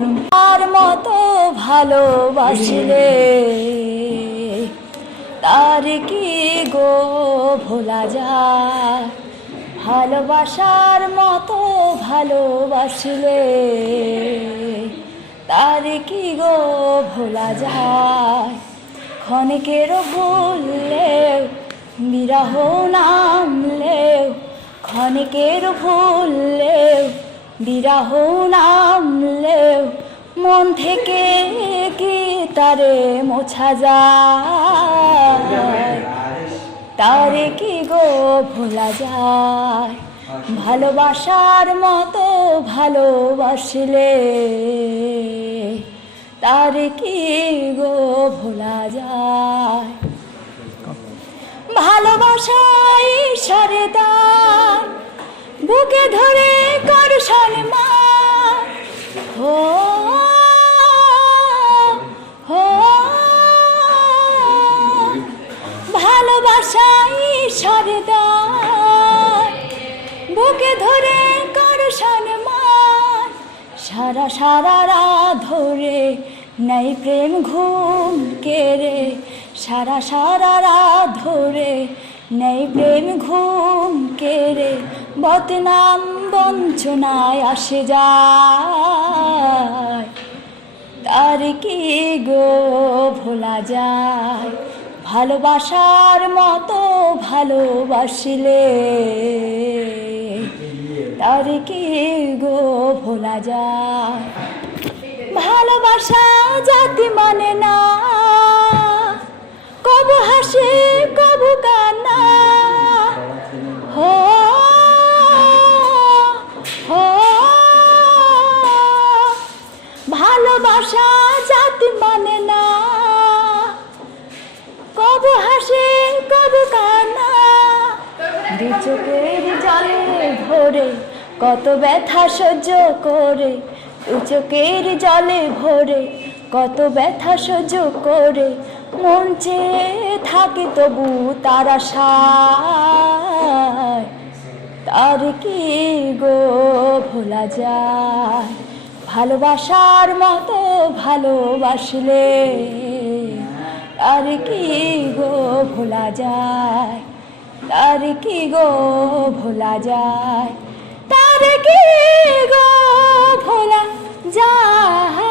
আর মতো ভালোবাসলে তার কি গো ভোলা যায়। ভালোবাসার মতো ভালোবাসলে তার কি গো ভোলা যায়। ক্ষণিকের ভুললেও বিরহ নামলেও, ক্ষণিকের ভুললেও বিরহ নামলেও মন থেকে কি তারে মোছা যায়। তারে কি গো ভোলা যায়। ভালোবাসার মতো ভালোবাসলে তারে কি গো ভোলা যায়। ভালোবাসায় ঈশ্বরে তার বুকে ধরে কর সম্মান। হো হো ভালোবাসায় ঈশ্বরে তার বুকে ধরে কর সম্মান। সারা সারা রাত ধরে নাই প্রেম ঘুম কেড়ে, সারা সারা রাত ধরে নেই প্রেম ঘুম কেড়ে বদনাম বঞ্চনায় আসে যায়। তার কি গো ভোলা যায়। ভালোবাসার মতো ভালোবাসলে তার কি গো ভোলা যায়। ভালোবাসা জাতি মানে না, কবু হাসি কবু কান্না। হো হো ভালোবাসা জাতি মানে না, কবু হাসি কবু কান্না। দু চোখের জলে ভরে কত ব্যথা সহ্য করে, দু চোখের জলে ভরে কত ব্যথা সহ্য করে মন চেয়ে থাকে তবু তার আশায়। তার কি গো ভোলা যায়। ভালোবাসার মতো ভালোবাসলে তার কি গো ভোলা যায়। তার কি গো ভোলা যায়। তার কি গো ভোলা যায়।